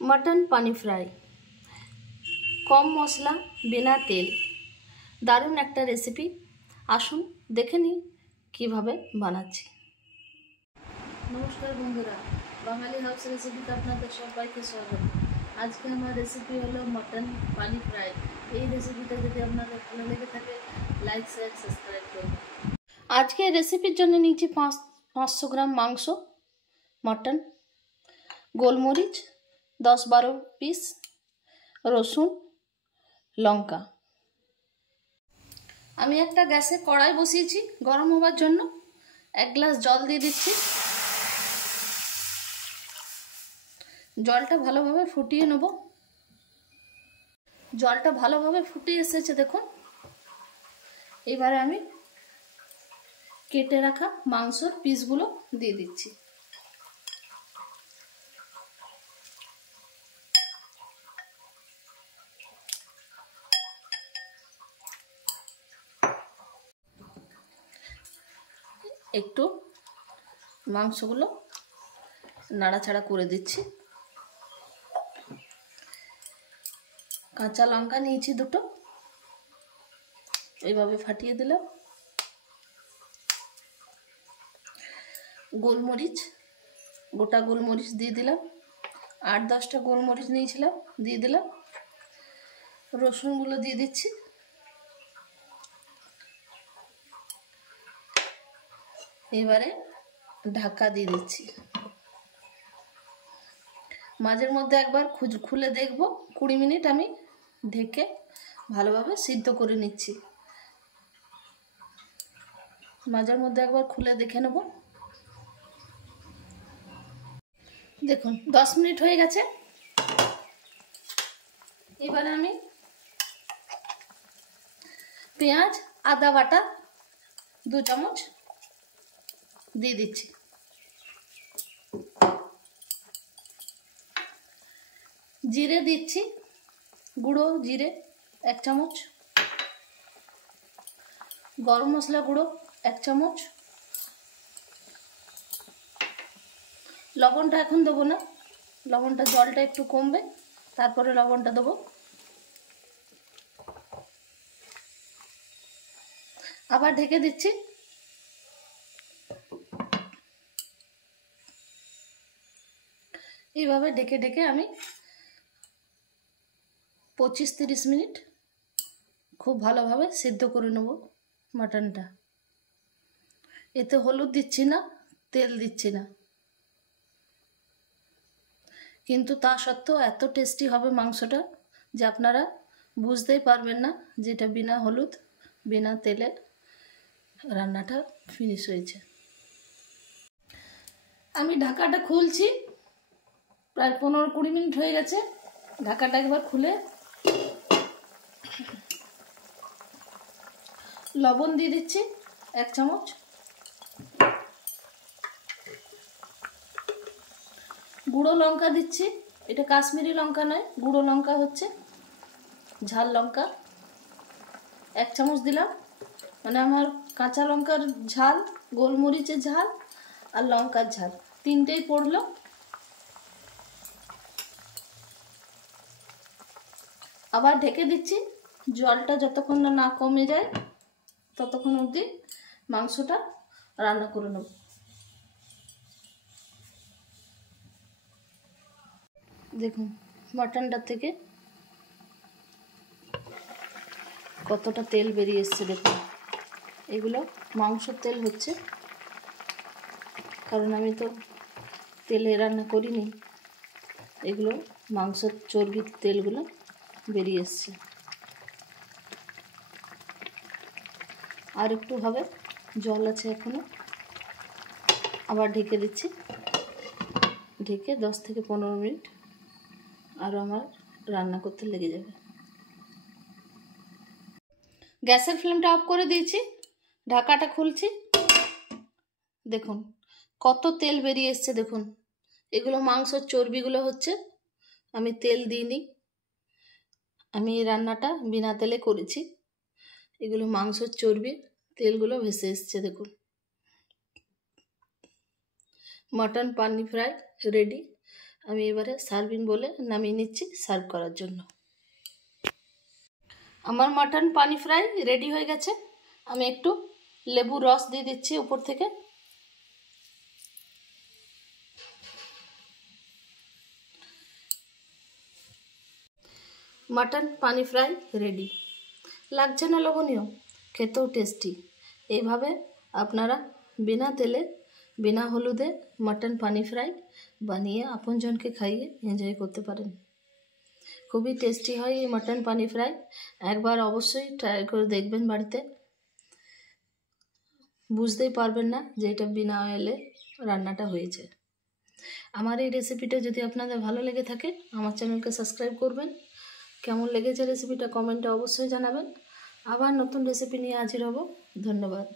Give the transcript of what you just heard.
Mutton पानी fry कम मशला बिना तेल दारुण एक रेसिपि आसुन देखे नी किभाबे बानाচ্ছি। नमस्कार बंधुरा बांगाली हाउस रेसिपिते आपनादेर सबाइके स्वागत। आज के हमार रेसिपि हलो मटन पानी फ्राई। এই রেসিপিটা যদি আপনাদের ভালো লেগে থাকে লাইক শেয়ার সাবস্ক্রাইব করবেন। আজকে রেসিপির জন্য নিয়েছি 500 গ্রাম মাংস মটন, গোলমরিচ 10-12 পিস, রসুন, লঙ্কা। আমি একটা গ্যাসে কড়াই বসিয়েছি গরম হওয়ার জন্য। এক গ্লাস জল দিয়ে দিচ্ছি। জলটা ভালোভাবে ফুটিয়ে নেব। জলটা ভালোভাবে ফুটে এসেছে দেখুন। এবারে আমি কেটে রাখা মাংসের পিসগুলো দিয়ে দিচ্ছি। একটু মাংসগুলো নাড়াচাড়া করে দিচ্ছি। কাঁচা লঙ্কা নিয়েছি দুটো, এইভাবে ফাটিয়ে দিলাম। গোলমরিচ, গোটা গোলমরিচ দিয়ে দিলাম। 8-10টা গোলমরিচ নিয়েছিলাম, দিয়ে দিলাম। রসুনগুলো দিয়ে দিচ্ছি। এবারে ঢাকা দিয়ে দিচ্ছি। মাঝের মধ্যে একবার খুলে দেখব। 20 মিনিট আমি ঢেকে ভালোভাবে সিদ্ধ করে নিচ্ছি। মাঝের মধ্যে একবার খুলে দেখে নেব। দেখুন 10 মিনিট হয়ে গেছে। এবারে আমি পেঁয়াজ আদা বাটা 2 চামচ দিয়ে দিচ্ছি। জিরে দিচ্ছি, গুঁড়ো জিরে 1 চামচ, গরম মশলা গুঁড়ো 1 চামচ। লবণটা এখন দেবো না, লবণটা জলটা একটু কমবে তারপরে লবণটা দেবো। আবার ঢেকে দিচ্ছি। এইভাবে ঢেকে ঢেকে আমি 25-30 মিনিট খুব ভালোভাবে সিদ্ধ করে নেব মাটনটা। এতে হলুদ দিচ্ছি না, তেল দিচ্ছি না, কিন্তু তা সত্ত্বেও এত টেস্টি হবে মাংসটা যে আপনারা বুঝতেই পারবেন না যে এটা বিনা হলুদ বিনা তেলে রান্নাটা ফিনিশ হয়েছে। আমি ঢাকাটা খুলছি। প্রায় 15-20 মিনিট হয়ে গেছে। ঢাকাটা একবার খুলে লবণ দিয়ে দিচ্ছি 1 চামচ, গুঁড়ো লঙ্কা দিচ্ছি। এটা কাশ্মীরি লঙ্কা নয়, গুঁড়ো লঙ্কা হচ্ছে, ঝাল লঙ্কা 1 চামচ দিলাম। মানে আমার কাঁচা লঙ্কার ঝাল, গোলমরিচের ঝাল আর লঙ্কার ঝাল তিনটেই পড়লো। আবার ঢেকে দিচ্ছি। জলটা যতক্ষণ না কমে যায় ততক্ষণ অবধি মাংসটা রান্না করে নেব। দেখুন মাটনটা থেকে কতটা তেল বেরিয়ে এসছে দেখুন। এগুলো মাংসের তেল হচ্ছে, কারণ আমি তো তেলে রান্না করিনি। এগুলো মাংসের চর্বির তেলগুলো বেরিয়ে এসছে। আর একটু হবে, জল আছে এখনো। আবার ঢেকে দিচ্ছি। ঢেকে 10-15 মিনিট আরও আমার রান্না করতে লেগে যাবে। গ্যাসের ফ্লেমটা অফ করে দিয়েছি। ঢাকাটা খুলছি। দেখুন কত তেল বেরিয়ে এসছে দেখুন। এগুলো মাংসের চর্বিগুলো হচ্ছে, আমি তেল দিইনি। আমি এই রান্নাটা বিনা তেলে করেছি। এগুলো মাংসের চর্বি, তেলগুলো ভেসে এসছে দেখুন। मटन पानी फ्राई रेडी। আমি এবারে সার্ভিং বলে নামিয়ে নিচ্ছি সার্ভ করার জন্য। আমার মাটন পানি ফ্রাই রেডি হয়ে গেছে। আমি একটু লেবুর রস দিয়ে দিচ্ছি উপর থেকে। মাটন পানি ফ্রাই রেডি। লাগছে না লোভনীয়? খেতেও টেস্টি। এইভাবে আপনারা বিনা তেলে বিনা হলুদে মাটন পানি ফ্রাই বানিয়ে আপনজনকে খাইয়ে এনজয় করতে পারেন। খুবই টেস্টি হয় এই মাটন পানি ফ্রাই। একবার অবশ্যই ট্রাই করে দেখবেন বাড়িতে। বুঝতেই পারবেন না যে এটা বিনা অয়েলে রান্নাটা হয়েছে। আমার এই রেসিপিটা যদি আপনাদের ভালো লেগে থাকে আমার চ্যানেলকে সাবস্ক্রাইব করবেন। কেমন লেগেছে রেসিপিটা কমেন্টে অবশ্যই জানাবেন। আবার নতুন রেসিপি নিয়ে হাজির হব। ধন্যবাদ।